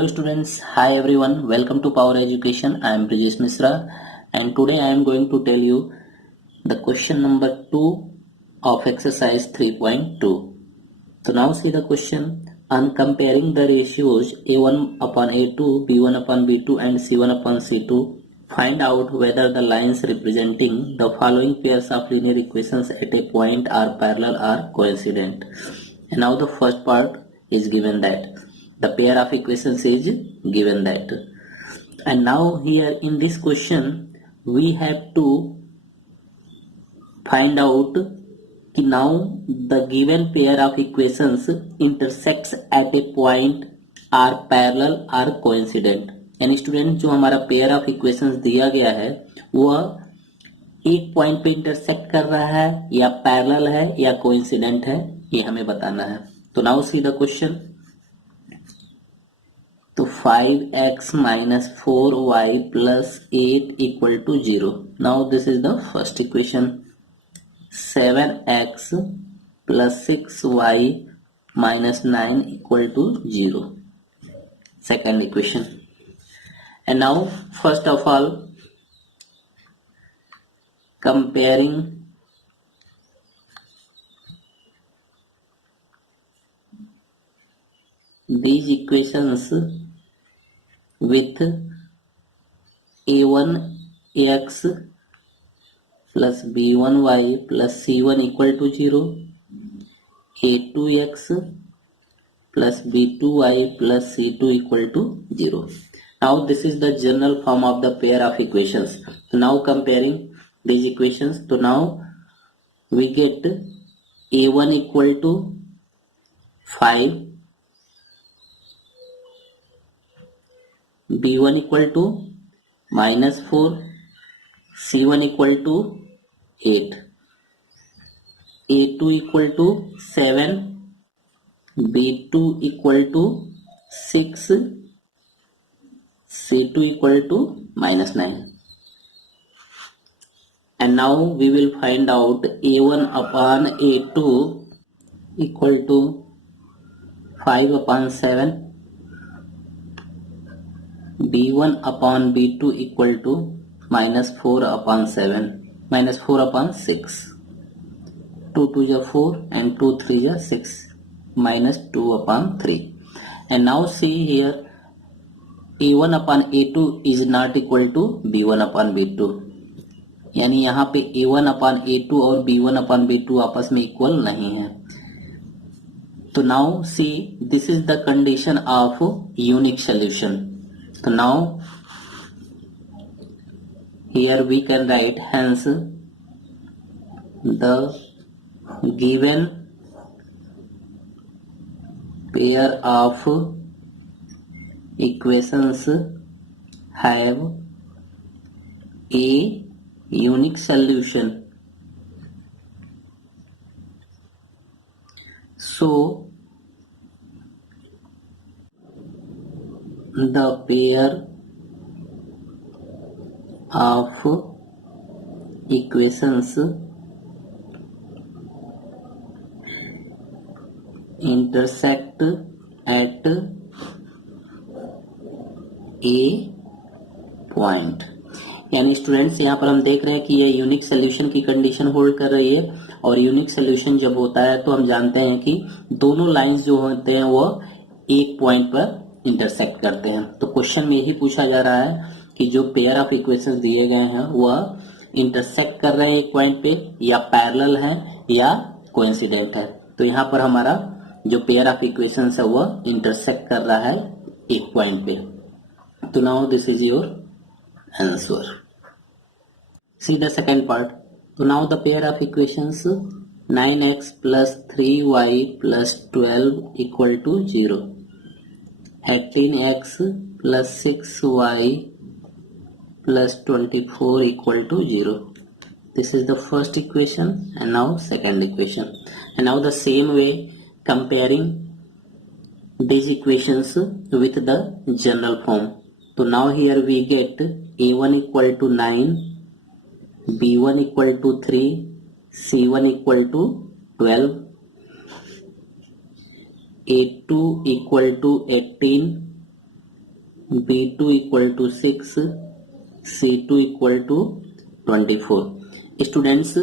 Hello students, hi everyone, welcome to Power Education. I am Brijesh Misra and today I am going to tell you the question number 2 of exercise 3.2. So now see the question. On comparing the ratios A1 upon A2, B1 upon B2 and C1 upon C2, find out whether the lines representing the following pairs of linear equations at a point are parallel or coincident. And now the first part is given that the pair of equations is given that, and now here in this question we have to find out कि now the given pair of equations intersects at a point are parallel or coincident. यानी student जो हमारा pair of equations दिया गया है वह एक point पे इंटरसेक्ट कर रहा है या पैरेलल है या कोइंसिडेंट है, ये हमें बताना है. तो नाउ सी द क्वेश्चन. तो 5x minus 4y plus 8 equal to 0. Now this is the first equation. 7x plus 6y minus 9 equal to 0. Second equation. And now first of all comparing these equations with a1x plus b1y plus c1 equal to 0, a2x plus b2y plus c2 equal to 0. Now this is the general form of the pair of equations. So now comparing these equations, so now we get a1 equal to 5, b1 equal to minus 4, c1 equal to 8, a2 equal to 7, b2 equal to 6, c2 equal to minus 9. And now we will find out a1 upon a2 equal to 5 upon 7, b1 upon b2 equal to minus 4 upon 7, minus 4 upon 6, 2 2 is 4 and 2 3 is 6, minus 2 upon 3. And now see here a1 upon a2 is not equal to b1 upon b2, यानी यहाँ पे a1 upon a2 और b1 upon b2 आपस में equal नहीं है. तो now see this is the condition of unique solution. So now here we can write hence the given pair of equations have a unique solution. So the pair of equations intersect at a point. यानी students यहाँ पर हम देख रहे हैं कि ये unique solution की कंडीशन होल्ड कर रही है, और यूनिक सोल्यूशन जब होता है तो हम जानते हैं कि दोनों लाइंस जो होते हैं वो एक पॉइंट पर इंटरसेक्ट करते हैं. तो क्वेश्चन में यही पूछा जा रहा है कि जो पेयर ऑफ इक्वेशंस दिए गए हैं वह इंटरसेक्ट कर रहे हैं एक पॉइंट पे, या पैरेलल है या कोइंसिडेंट है. तो यहाँ पर हमारा जो पेयर ऑफ इक्वेशंस है वह इंटरसेक्ट कर रहा है एक पॉइंट पे. तो now this is your answer. See the second part. So now the pair of equations 9x plus 3y plus 12 equal to 0, 18x plus 6y plus 24 equal to 0. This is the first equation, and now second equation. And now the same way comparing these equations with the general form. So now here we get a1 equal to 9, b1 equal to 3, c1 equal to 12, a2 equal to 18, B2 equal to 6, C2 equal to 24। Students,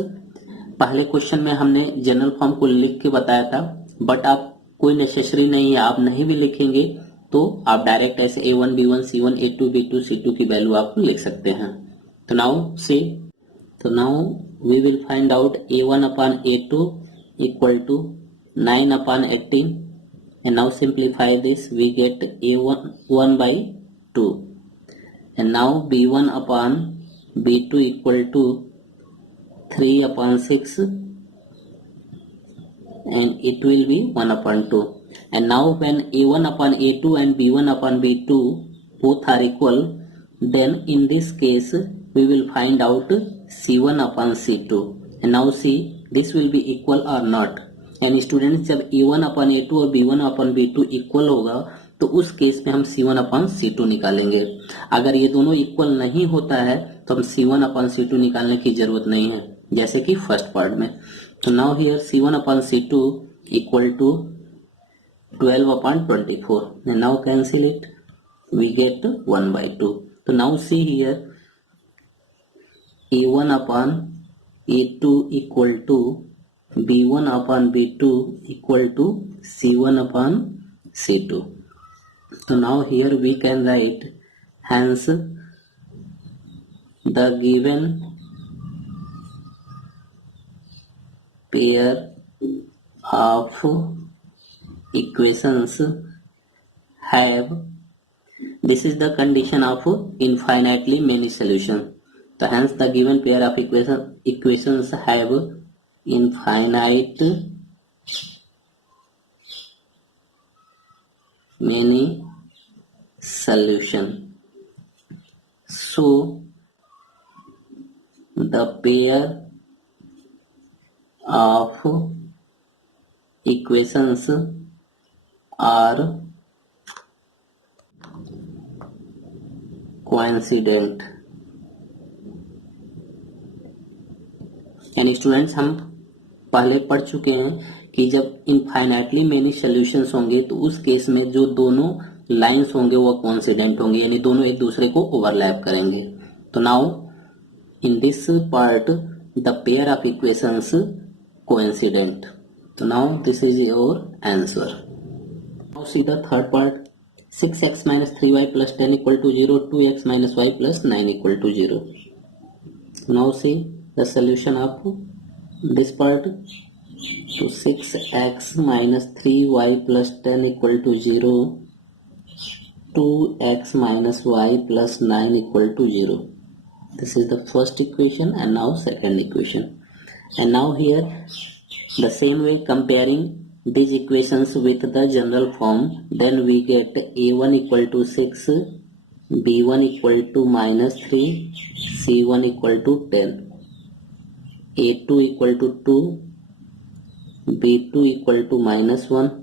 पहले question में हमने general form को लिख के बताया था, but आप कोई नेसेसरी नहीं है, आप नहीं भी लिखेंगे तो आप डायरेक्ट ऐसे A1 B1 C1 A2 B2 C2 की वैल्यू आप लिख सकते हैं। तो now we will find out A1 upon A2 equal to 9 upon 18, and now simplify this, we get A1 1 by 2, and now B1 upon B2 equal to 3 upon 6, and it will be 1 upon 2. And now when A1 upon A2 and B1 upon B2 both are equal, then in this case we will find out C1 upon C2, and now see this will be equal or not. and students, जब A1 upon A2 और B1 upon B2 equal होगा तो उस case में हम C1 upon C2 निकालेंगे। अगर ये दोनों इक्वल नहीं होता है तो हम C1 upon C2 निकालने की जरूरत नहीं है, जैसे कि फर्स्ट पार्ट में। तो now here C1 upon C2 equal to 12 upon 24, and now cancel it, we get 1 by 2. So now see here, A1 upon A2 equal to B1 upon B2 equal to C1 upon C2. So now here we can write, hence the given pair of equations have, this is the condition of infinitely many solutions. So hence the given pair of equations have infinite many solution. So the pair of equations are coincident. यानी students, हम पहले पढ़ चुके हैं कि जब infinitely many solutions होंगे तो उस केस में जो दोनों लाइंस होंगे वो कोइंसिडेंट होंगे, यानी दोनों एक दूसरे को ओवरलैप करेंगे। तो now in this part the pair of equations coincident. तो now this is your answer. Now see the third part, 6x minus 3y plus 10 equal to 0, 2x minus y plus 9 equal to 0. Now see the solution of this part. So 6x minus 3y plus 10 equal to 0, 2x minus y plus 9 equal to 0. This is the first equation, and now second equation. And now here the same way, comparing these equations with the general form, then we get A1 equal to 6, B1 equal to minus 3, C1 equal to 10, A2 equal to 2, B2 equal to minus 1,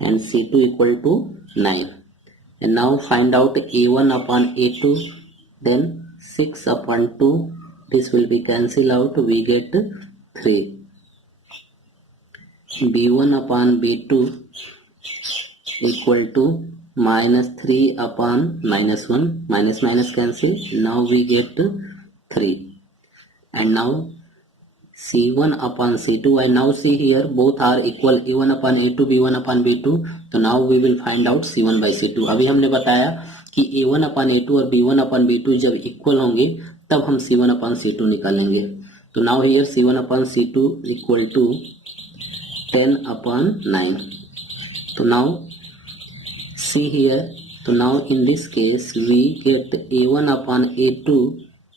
and C2 equal to 9. And now find out A1 upon A2, then 6 upon 2, this will be cancelled out, we get 3. B1 upon B2 equal to minus 3 upon minus 1, minus minus cancel, now we get 3. And now C1 upon C2, and now see here both are equal, A1 upon A2, B1 upon B2. तो now we will find out C1 by C2. अभी हमने बताया कि A1 upon A2 और B1 upon B2 जब equal होंगे तब हम C1 upon C2 निकालेंगे। तो now here C1 upon C2 equal to 10 upon 9. So now see here, so now in this case we get A1 upon A2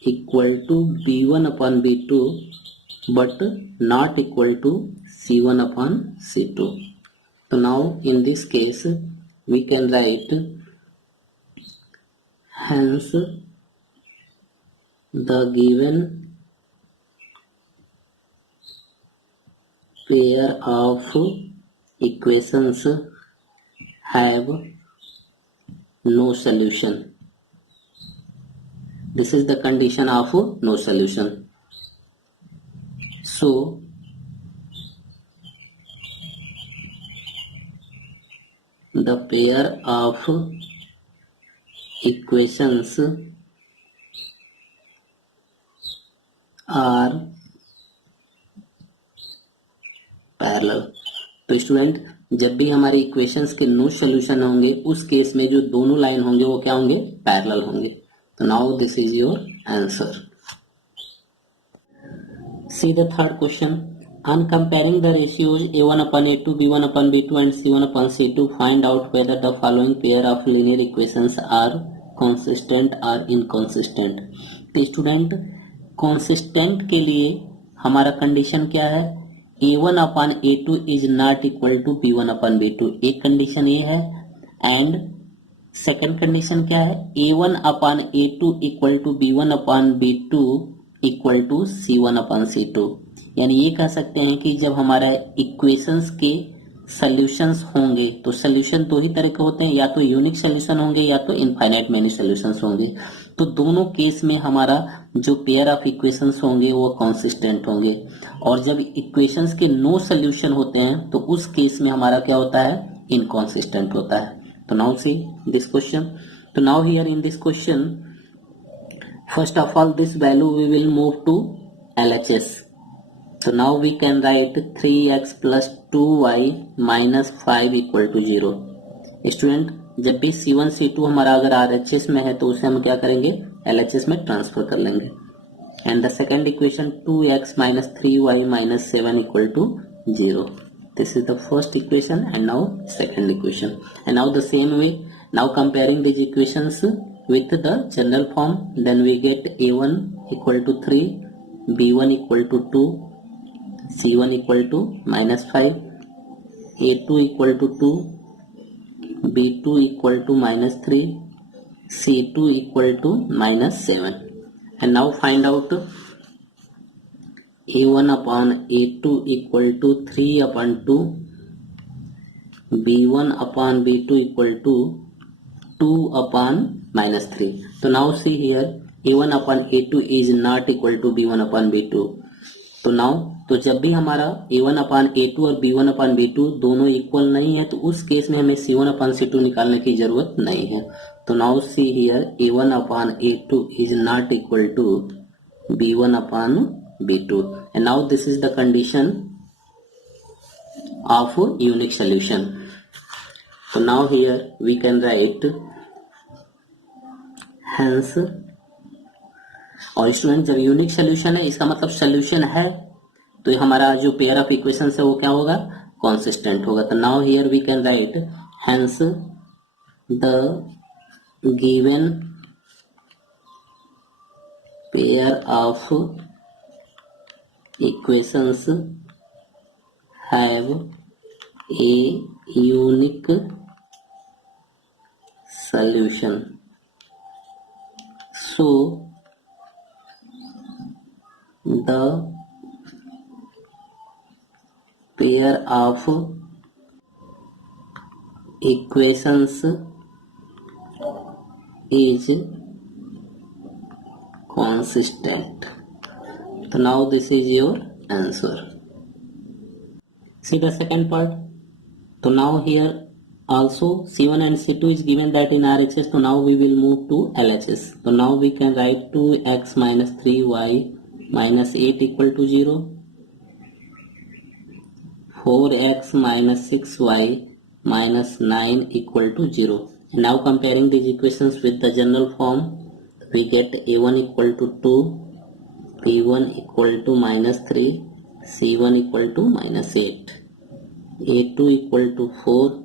equal to B1 upon B2 but not equal to C1 upon C2. So now in this case we can write, hence the given pair of equations have no solution. This is the condition of no solution. So the pair of equations are parallel. तो student, जब भी हमारे equations के no solution होंगे उस case में जो दोनों लाइन होंगे वो क्या होंगे, पैरेलल होंगे। तो now this is your answer. C the third question, on comparing the ratios a1 upon a2, b1 upon b2 and c1 upon c2, find out whether the following pair of linear equations are consistent or inconsistent। तो student, consistent के लिए हमारा condition क्या है, a1 upon a2 is not equal to b1 upon b2, एक condition ये है। And second condition क्या है, a1 upon a2 equal to b1 upon b2 equal to c1 upon c2। यानी ये कह सकते हैं कि जब हमारा इक्वेशंस के सॉल्यूशंस होंगे तो सॉल्यूशन दो ही तरह के होते हैं, या तो यूनिक सॉल्यूशन होंगे या तो इनफाइनाइट मेनी सॉल्यूशंस होंगे। तो दोनों केस में हमारा जो पेयर ऑफ इक्वेशंस होंगे वो कंसिस्टेंट होंगे। और जब इक्वेशंस के नो सॉल्यूशन होते हैं तो उस केस में हमारा क्या होता है, इनकंसिस्टेंट होता है। तो नाउ सी दिस क्वेश्चन। तो now here in this question, first of all this value we will move to LHS. So now we can write 3x plus 2y minus 5 equal to 0। Student, जब भी C1 C2 हमारा अगर RHS में है तो उसे हम क्या करेंगे, LHS में ट्रांसफर कर लेंगे। And the second equation 2x minus 3y minus 7 equal to 0। This is the first equation and now second equation। And now the same way, now comparing these equations with the general form, then we get a1 equal to 3, b1 equal to 2, c1 equal to minus 5, a2 equal to 2, b2 equal to minus 3, c2 equal to minus 7। And now find out a1 upon a2 equal to 3 upon 2, b1 upon b2 equal to 2 upon minus 3। तो now see here a1 upon a2 is not equal to b1 upon b2। तो now तो जब भी हमारा a1 upon a2 और b1 upon b2 दोनों equal नहीं है तो उस केस में हमें c1 upon c2 निकालने की जरूरत नहीं है। तो now see here a1 upon a2 is not equal to b1 upon b2। and now this is the condition of unique solution। so now here we can write hence। और student, जब unique solution है इसका मतलब solution है तो हमारा जो pair of equations है वो क्या होगा, कंसिस्टेंट होगा। तो now here we can write hence the given pair of equations have a unique solution. So the pair of equations is consistent। So now this is your answer। See the second part। So now here also C1 and C2 is given that in RHS, so now we will move to LHS। so now we can write 2x minus 3y minus 8 equal to 0, 4x minus 6y minus 9 equal to 0। now comparing these equations with the general form, we get a1 equal to 2, b1 equal to minus 3, c1 equal to minus 8, a2 equal to 4,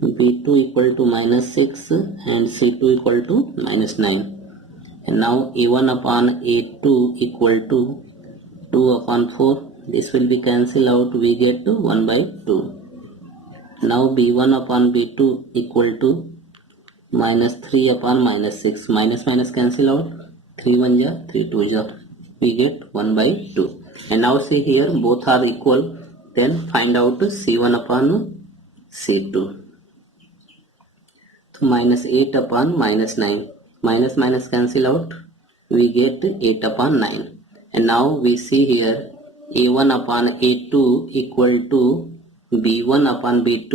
b2 equal to minus 6 and c2 equal to minus 9। and now a1 upon a2 equal to 2 upon 4, this will be cancelled out, we get 1 by 2। now b1 upon b2 equal to minus 3 upon minus 6, minus minus cancel out, 3 1 ja 3 2 ja, we get 1 by 2। and now see here both are equal, then find out c1 upon c2। minus 8 upon minus 9, minus minus cancel out, we get 8 upon 9। and now we see here a1 upon a2 equal to b1 upon b2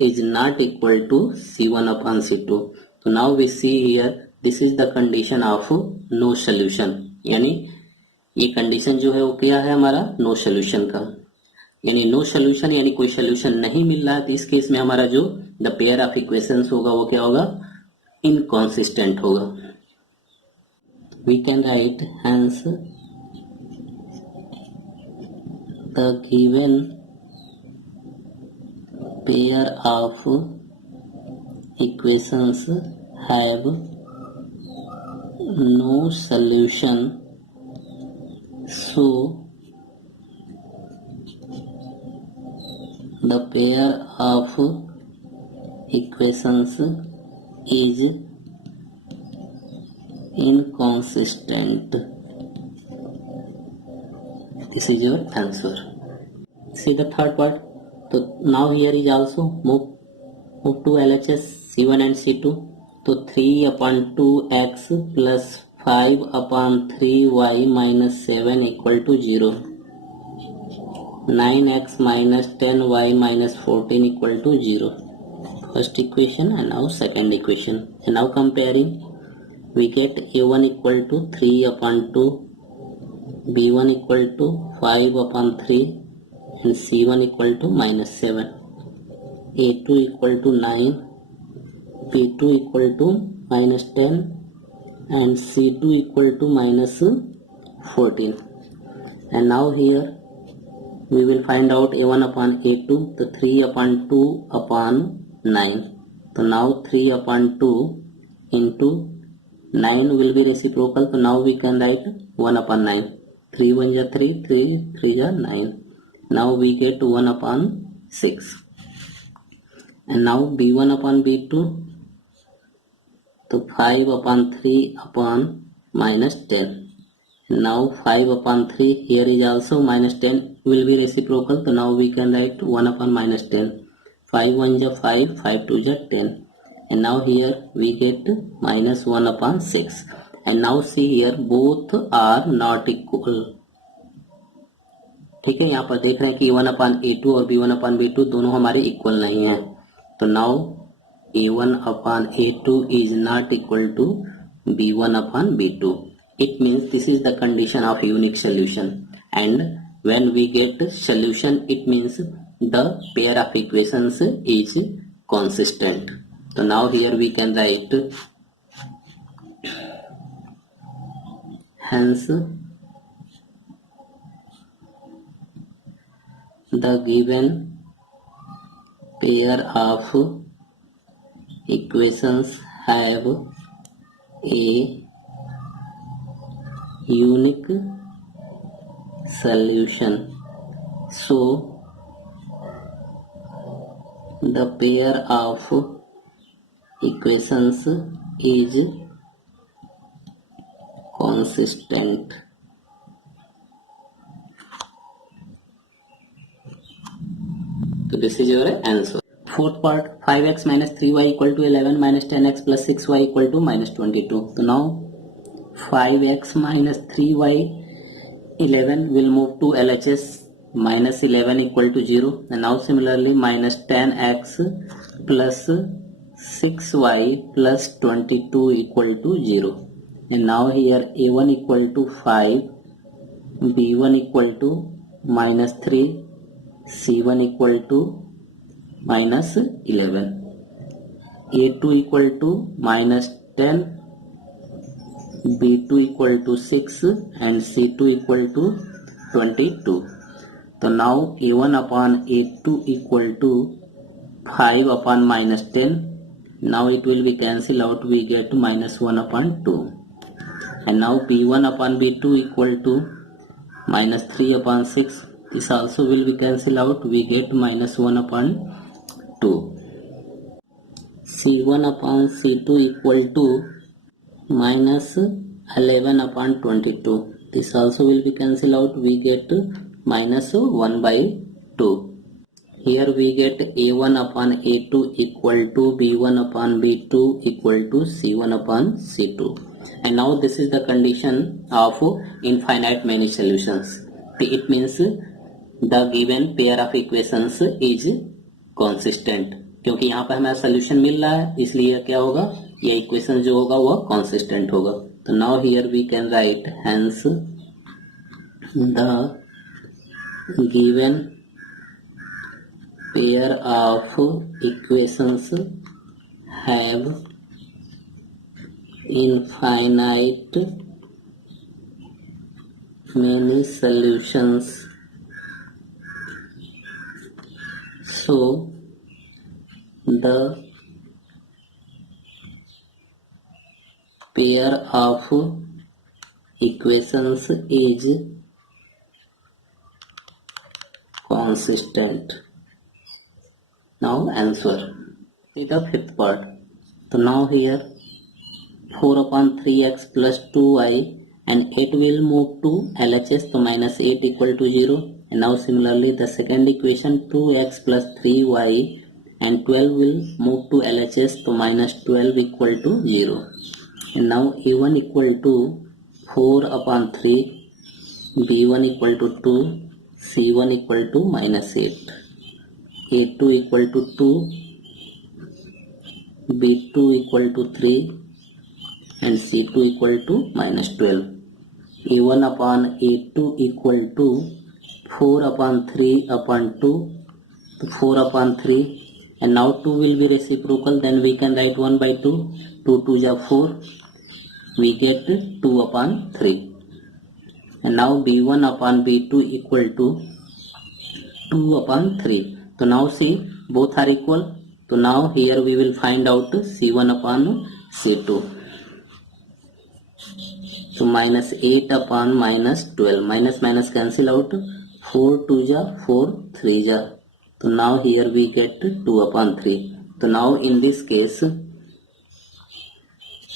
is not equal to c1 upon c2। तो now we see here this is the condition of no solution, यानी ये condition जो है वो क्या है हमारा no solution का, यानी नो सोल्यूशन यानी कोई सोल्यूशन नहीं मिल रहा है। तो इस केस में हमारा जो द पेयर ऑफ इक्वेशंस होगा वो क्या होगा, इनकॉन्सिस्टेंट होगा। We can write hence the given pair of equations have no solution, so the pair of equations is inconsistent. This is your answer. See the third part. तो now here is also move to LHS C1 and C2. तो 3/2x plus 5/3y minus 7 equal to 0. 9x minus 10y minus 14 equal to 0. First equation and now second equation. And now comparing, we get A1 equal to 3/2, B1 equal to 5/3, and C1 equal to minus 7, A2 equal to 9, B2 equal to minus 10, and C2 equal to minus 14. And now here we will find out A1 upon A2, the 3/2 upon 9. So now 3/2 into 9 will be reciprocal, so now we can write 1 upon 9. 3 1 is 3, 3 3 is 9. Now we get 1 upon 6. And now B1 upon B2, तो 5/3 upon minus 10. Now 5/3 here is also minus 10 will be reciprocal, so now we can write 1 upon minus 10. 5 1 is 5, 5 2 is 10. And now here we get minus 1 upon 6. And now see here both are not equal. ठीक है, यहाँ पर देख रहे हैं कि A1 upon A2 और B1 upon B2 दोनों हमारे इक्वल नहीं है। तो now A1 upon A2 is not equal to B1 upon B2. It means this is the condition of unique solution, and when we get solution it means the pair of equations is consistent. So now here we can write hence the given pair of equations have a unique solution, so the pair of equations is consistent. So this is your answer. Fourth part, 5x minus 3y equal to 11 minus 10x plus 6y equal to minus 22. So now 5x minus 3y 11 will move to LHS, minus 11 equal to 0. And now similarly minus 10x plus 6y plus 22 equal to 0. And now here A1 equal to 5, B1 equal to minus 3, C1 equal to minus 11, A2 equal to minus 10, B2 equal to 6, and C2 equal to 22. So now A1 upon A2 equal to 5 upon minus 10. Now it will be cancelled out, we get minus 1 upon 2. And now B1 upon B2 equal to minus 3 upon 6. This also will be cancelled out, we get minus 1 upon 2. C1 upon C2 equal to minus 11 upon 22. This also will be cancelled out, we get minus 1 by 2. Here we get A1 upon A2 equal to B1 upon B2 equal to C1 upon C2. And now this is the condition of infinite many solutions. It means the given pair of equations is consistent. क्योंकि यहाँ पर हमें solution मिल रहा है इसलिए क्या होगा, ये इक्वेशन जो होगा वह कॉन्सिस्टेंट होगा। तो now here we can write hence the given pair of equations have infinite many solutions, so the pair of equations is consistent. Now answer. See the fifth part. So now here 4/3x plus 2y and 8 will move to LHS, so minus 8 equal to 0. And now similarly the second equation 2x plus 3y and 12 will move to LHS, so minus 12 equal to 0. And now a1 equal to 4/3, b1 equal to 2, c1 equal to minus 8, a2 equal to 2, b2 equal to 3 and c2 equal to minus 12. a1 upon a2 equal to 4/3/2, 4/3, and now 2 will be reciprocal, then we can write 1/2, 2 2 is 4, we get 2/3. And now b1 upon b2 equal to 2/3. So now see both are equal. So now here we will find out c1 upon c2. So minus 8 upon minus 12, minus minus cancel out, 4 2 is 4, 3 is. So now here we get 2/3. So now in this case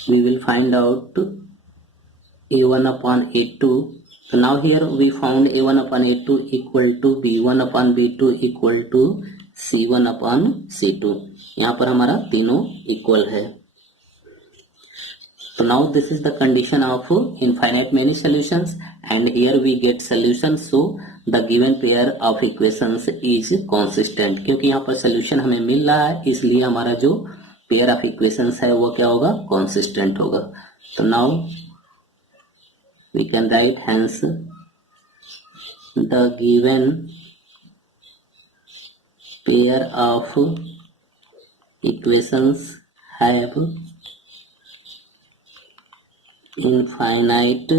we will find out a1 upon a2. So now here we found a1 upon a2 equal to b1 upon b2 equal to c1 upon c2. यहाँ पर हमारा तीनों equal है। So now this is the condition of infinite many solutions, and here we get solutions, so the given pair of equations is consistent. क्योंकि यहाँ पर solution हमें मिल रहा है, इसलिए हमारा जो pair of equations है वो क्या होगा, consistent होगा। So now we can write hence the given pair of equations have infinite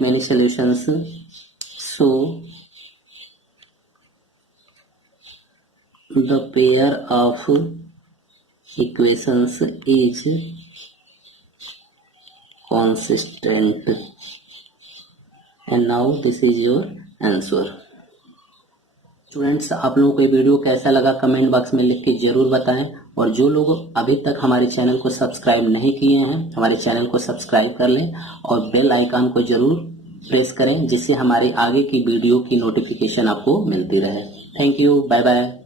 many solutions, so the pair of equations is consistent. And now this is your answer. Students, आप लोगों को ये video कैसा लगा comment box में लिख के जरूर बताएं, और जो लोग अभी तक हमारे चैनल को सब्सक्राइब नहीं किए हैं हमारे चैनल को सब्सक्राइब कर लें और बेल आइकन को जरूर प्रेस करें, जिससे हमारे आगे की वीडियो की नोटिफिकेशन आपको मिलती रहे। Thank you, bye bye.